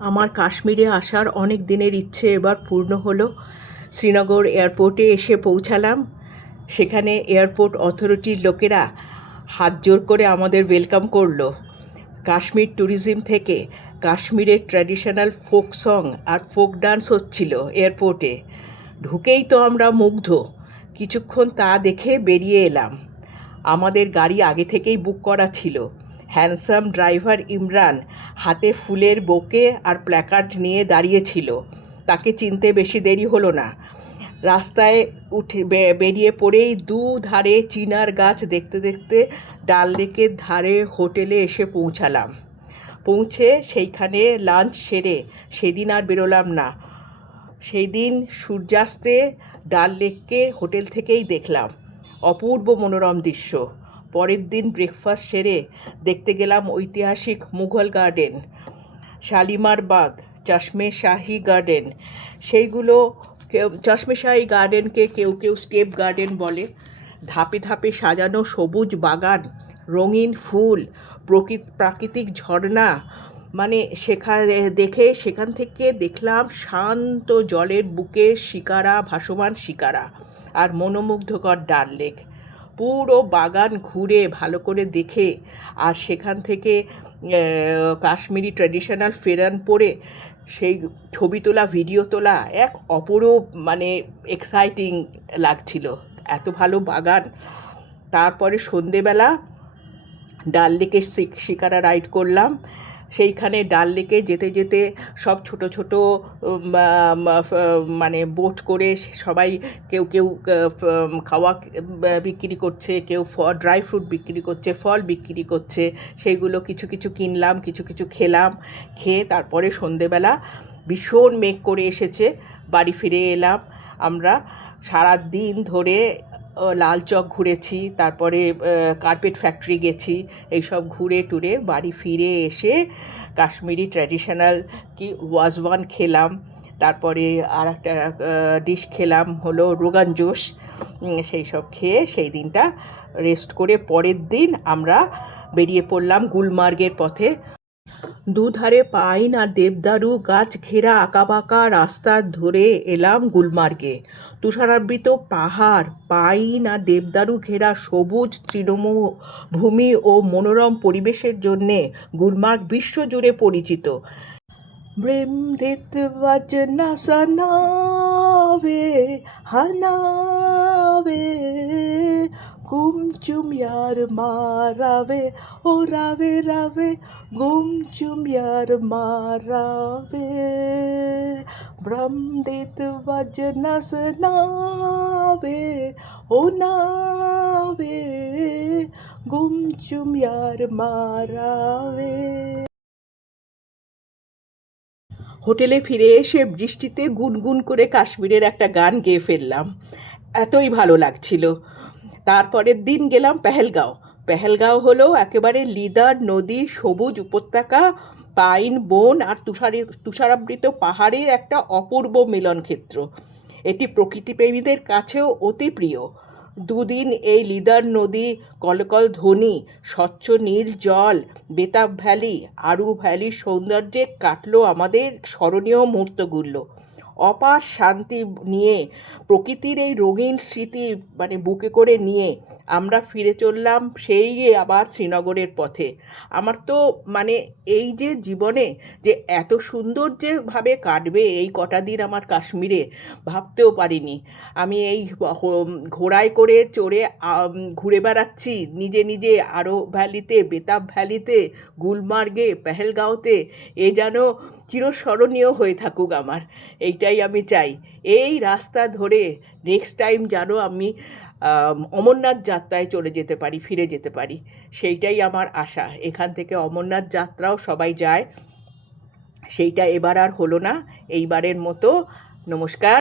আমার কাশ্মীরে আসার অনেক দিনের ইচ্ছে এবার পূর্ণ হলো। শ্রীনগর এয়ারপোর্টে এসে পৌঁছালাম। সেখানে এয়ারপোর্ট অথরিটির লোকেরা হাত জোর করে আমাদের ওয়েলকাম করলো। কাশ্মীর ট্যুরিজম থেকে কাশ্মীরের ট্র্যাডিশনাল ফোক সং আর ফোক ডান্স হচ্ছিল এয়ারপোর্টে। ঢুকেই তো আমরা মুগ্ধ। কিছুক্ষণ তা দেখে বেরিয়ে এলাম। আমাদের গাড়ি আগে থেকেই বুক করা ছিল। হ্যান্ডসাম ড্রাইভার ইমরান হাতে ফুলের বোকে আর প্ল্যাকার্ড নিয়ে দাঁড়িয়েছিল। তাকে চিনতে বেশি দেরি হলো না। রাস্তায় বেরিয়ে পড়েই দুধারে চিনার গাছ দেখতে দেখতে ডাল লেকের ধারে হোটেলে এসে পৌঁছালাম। পৌঁছে সেইখানে লাঞ্চ সেরে সেদিন আর বেরোলাম না। সেই দিন সূর্যাস্তে ডাল লেককে হোটেল থেকেই দেখলাম। অপূর্ব মনোরম দৃশ্য। পরের দিন ব্রেকফাস্ট সেরে দেখতে গেলাম ঐতিহাসিক মুঘল গার্ডেন, শালিমার বাগ, চশমে শাহি গার্ডেন। সেইগুলো চশমে শাহি গার্ডেনকে কেউ কেউ স্টেপ গার্ডেন বলে। ধাপে ধাপে সাজানো সবুজ বাগান, রঙিন ফুল, প্রাকৃতিক ঝর্ণা, মানে সেখান থেকে দেখলাম শান্ত জলের বুকে শিকারা, ভাসমান শিকারা, আর মনোমুগ্ধকর ডাল লেক। পুরো বাগান ঘুরে ভালো করে দেখে আর সেখান থেকে কাশ্মীরি ট্র্যাডিশনাল ফেরান পরে সেই ছবি তোলা, ভিডিও তোলা এক অপরূপ, মানে এক্সাইটিং লাগছিল, এত ভালো বাগান। তারপরে সন্ধেবেলা ডাল লেকে শিকারা রাইড করলাম। সেইখানে ডাল লেকে যেতে যেতে সব ছোট ছোট মানে বোট করে সবাই কেউ কেউ খাওয়া বিক্রি করছে, কেউ ড্রাই ফ্রুট বিক্রি করছে, ফল বিক্রি করছে। সেইগুলো কিছু কিছু কিনলাম, কিছু কিছু খেলাম। খেয়ে তারপরে সন্ধেবেলা ভীষণ মেঘ করে এসেছে, বাড়ি ফিরে এলাম আমরা। সারা দিন ধরে লাল চক ঘুরেছি, তারপরে কার্পেট ফ্যাক্টরি গেছি। এইসব ঘুরে টুরে বাড়ি ফিরে এসে কাশ্মীরি ট্র্যাডিশনাল ওয়াজওয়ান খেলাম। তারপরে আর একটা ডিশ খেলাম হলো রোগান জোশ। সেই সব খেয়ে সেই দিনটা রেস্ট করে পরের দিন আমরা বেরিয়ে পড়লাম গুলমার্গের পথে। দুধারে পাইন আর দেবদারু গাছ ঘেরা আঁকাবাঁকা রাস্তা ধরে এলাম গুলমার্গে। তুষারাবৃত পাহাড়, পাইন আর দেবদারু ঘেরা সবুজ তৃণভূমি ও মনোরম পরিবেশের জন্যে গুলমার্গ বিশ্বজুড়ে পরিচিত। বৃন্দিত বচন শোনাবে হানাবে, গুমচুম यार মারাবে ও রাবে রাবে, গুমচুম यार মারাবে। বৃন্দিত বচন শোনাবে ও নাবে, গুমচুম यार মারাবে। হোটেলে ফিরে এসে বৃষ্টিতে গুনগুন করে কাশ্মীরের একটা গান গেয়ে ফেললাম, এতই ভালো লাগছিল। তারপরের দিন গেলাম পেহেলগাঁও। পেহেলগাঁও হলো একেবারে লিদার নদী, সবুজ উপত্যকা, পাইন বন আর তুষারাবৃত পাহাড়ের একটা অপূর্ব মিলনক্ষেত্র। এটি প্রকৃতিপ্রেমীদের কাছেও অতি প্রিয়। দুদিন এই লিদার নদী, কলকল ধ্বনি, স্বচ্ছ নীল জল, বেতাব ভ্যালি, আরু ভ্যালির সৌন্দর্যে কাটলো আমাদের স্মরণীয় মুহূর্তগুলো। অপার শান্তি নিয়ে, প্রকৃতির এই রঙিন স্মৃতি মানে বুকে করে নিয়ে আমরা ফিরে চললাম সেই আবার শ্রীনগরের পথে। আমার তো মানে এই যে জীবনে যে এত সুন্দর যেভাবে কাটবে এই কটা দিন আমার কাশ্মীরে, ভাবতেও পারিনি। আমি এই ঘোড়ায় করে চড়ে ঘুরে বেড়াচ্ছি নিজে নিজে, আরো ভ্যালিতে, বেতাব ভ্যালিতে, গুলমার্গে, পেহেলগাঁওতে। এ যেন চিরস্মরণীয় হয়ে থাকুক আমার, এইটাই আমি চাই। এই রাস্তা ধরে নেক্সট টাইম যেন আমি অমরনাথ যাত্রায় চলে যেতে পারি, ফিরে যেতে পারি, সেইটাই আমার আশা। এখান থেকে অমরনাথ যাত্রাও সবাই যায়, সেইটা এবার আর হলো না। এইবারের মতো নমস্কার।